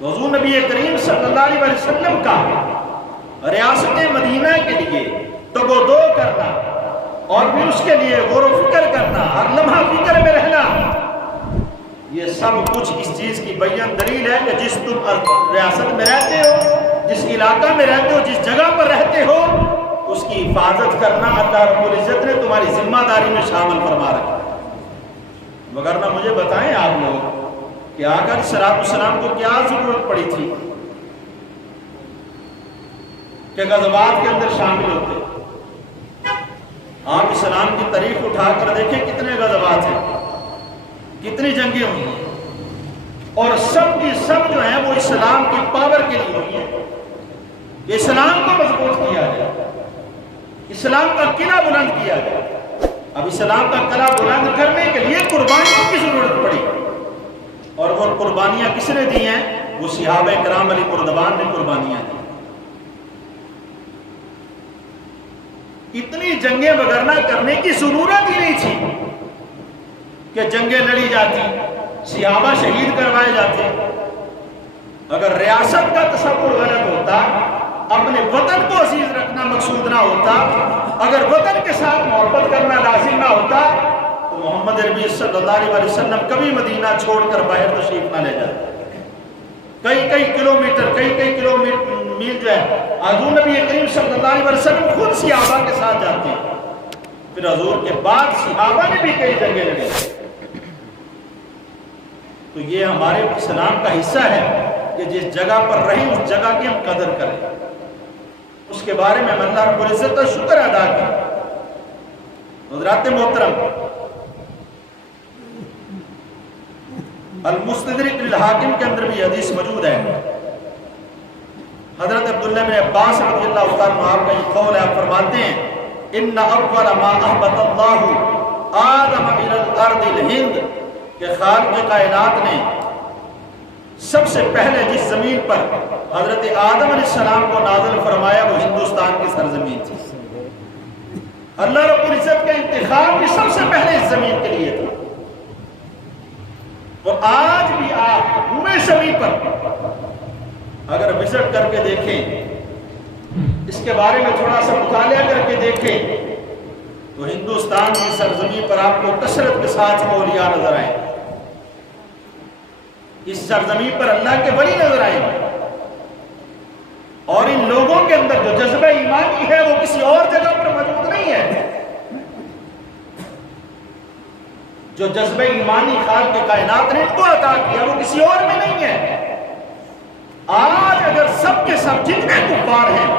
حضور نبی کریم صلی اللہ علیہ وسلم کا ریاست مدینہ کے لیے تگ و دو کرنا اور پھر اس کے لیے غور و فکر کرنا، ہر لمحہ فکر میں رہنا، یہ سب کچھ اس چیز کی بیان دلیل ہے کہ جس تم ریاست میں رہتے ہو، جس علاقہ میں رہتے ہو، جس جگہ پر رہتے ہو، اس کی حفاظت کرنا اللہ رب العزت نے تمہاری ذمہ داری میں شامل فرما رکھا ہے۔ وگرنہ مجھے بتائیں آپ لوگ کہ آقا علیہ السلام کو کیا ضرورت پڑی تھی کہ غزوات کے اندر شامل ہوتے؟ آپ اسلام کی تاریخ اٹھا کر دیکھیں کتنے غزوات ہیں، کتنی جنگیں ہوئی ہیں، اور سب کی سب جو ہیں وہ اسلام کی پاور کے لیے ہوئی ہیں کہ اسلام کو مضبوط کیا جائے، اسلام کا قلعہ بلند کیا جائے۔ اب اسلام کا قلعہ بلند کرنے کے لیے قربانیوں کی ضرورت پڑی، اور وہ قربانیاں کس نے دی ہیں؟ وہ صحابہ کرام علیہ رضوان نے قربانیاں دی۔ اتنی جنگیں وغیرہ کرنے کی ضرورت ہی نہیں تھی کہ جنگیں لڑی جاتی، صحابہ شہید کروائے جاتے۔ اگر ریاست کا تصور غلط ہوتا، اپنے وطن کو عزیز رکھنا مقصود نہ ہوتا، اگر وطن کے ساتھ محبت کرنا لازم نہ ہوتا، تو محمد عربی صلی اللہ علیہ وسلم کبھی مدینہ چھوڑ کر باہر تشریف نہ لے جاتے۔ کئی کلومیٹر میل جو ہے حضور نبی کریم صلی اللہ علیہ وسلم خود صحابہ کے ساتھ جاتے ہیں۔ پھر حضور کے بعد صحابہ نے بھی کئی جنگیں لڑی۔ تو یہ ہمارے اسلام کا حصہ ہے کہ جس جگہ پر رہیں اس جگہ کی ہم قدر کریں، اس کے بارے میں اللہ رب العزت کا شکر ادا کریں۔ حضرات محترم، المستدرک للحاکم کے اندر بھی حدیث موجود ہے۔ حضرت عبداللہ بن عباس رضی اللہ عنہ کا یہ قول ہے، آپ فرماتے ہیں ان اول ما اهبط اللہ آدم الى الارض الہند، کہ خالق کائنات نے سب سے پہلے جس زمین پر حضرت آدم علیہ السلام کو نازل فرمایا وہ ہندوستان کی سرزمین تھی۔ اللہ رب العزت کا انتخاب بھی سب سے پہلے اس زمین کے لیے تھا، اور آج بھی آپ پورے زمین پر اگر وزٹ کر کے دیکھیں، اس کے بارے میں تھوڑا سا مطالعہ کر کے دیکھیں، تو ہندوستان کی سرزمین پر آپ کو کثرت کے ساتھ اولیاء نظر آئیں، اس سرزمین پر اللہ کے ولی نظر آئیں، اور ان لوگوں کے اندر جو جذبہ ایمانی ہے وہ کسی اور جگہ پر موجود نہیں ہے۔ جو جذبہ ایمانی خالق کائنات نے ان کو عطا کیا وہ کسی اور میں نہیں ہے۔ آج اگر سب کے سب جتنے کفار ہیں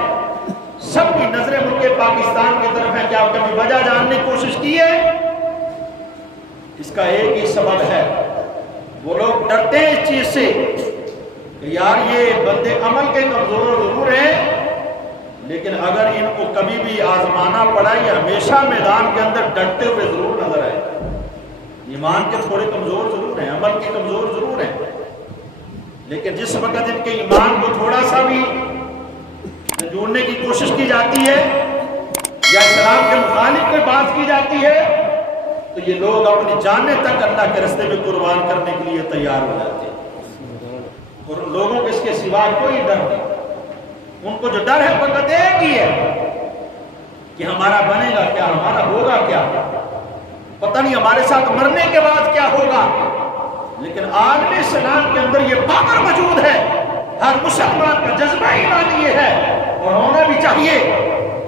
سب کی نظریں ملک پاکستان کی طرف ہیں، کیا کبھی وجہ جاننے کی کوشش کی ہے؟ اس کا ایک ہی سبب ہے، وہ لوگ ڈرتے ہیں اس چیز سے کہ یار یہ بندے عمل کے کمزور ضرور ہیں، لیکن اگر ان کو کبھی بھی آزمانا پڑا یہ ہمیشہ میدان کے اندر ڈٹتے ہوئے ضرور نظر آئے۔ ایمان کے تھوڑے کمزور ضرور ہیں، عمل کے کمزور ضرور ہیں، لیکن جس وقت ان کے ایمان کو تھوڑا سا بھی جوڑنے کی کوشش کی جاتی ہے یا اسلام کے مخالف کوئی بات کی جاتی ہے تو یہ لوگ اپنی جانیں تک اللہ کے راستے میں قربان کرنے کے لیے تیار ہو جاتے ہیں، اور لوگوں کو اس کے سوا کوئی ڈر نہیں۔ ان کو جو ڈر ہے فقط ایک ہی ہے کہ ہمارا بنے گا کیا، ہمارا ہوگا کیا، پتہ نہیں ہمارے ساتھ مرنے کے بعد کیا ہوگا۔ لیکن عالم اسلام کے اندر یہ پاور موجود ہے، ہر مسلمان کا جذبہ ایمانی یہ ہے، اور ہونا بھی چاہیے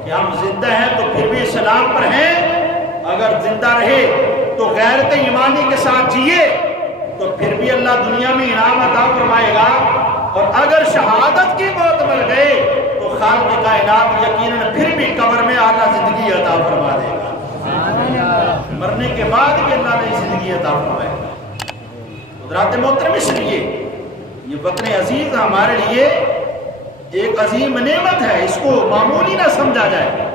کہ ہم زندہ ہیں تو پھر بھی اسلام پر ہیں، اگر زندہ رہے تو غیرت ایمانی کے ساتھ جیے تو پھر بھی اللہ دنیا میں انعام عطا فرمائے گا، اور اگر شہادت کی موت مر گئے تو خالق کائنات یقیناً پھر بھی قبر میں اعلیٰ زندگی عطا فرما دے گا، مرنے کے بعد بھی اللہ نے زندگی عطا فرمائے گا۔ حضرات محترم، اس لیے یہ وطن عزیز ہمارے لیے ایک عظیم نعمت ہے، اس کو معمولی نہ سمجھا جائے۔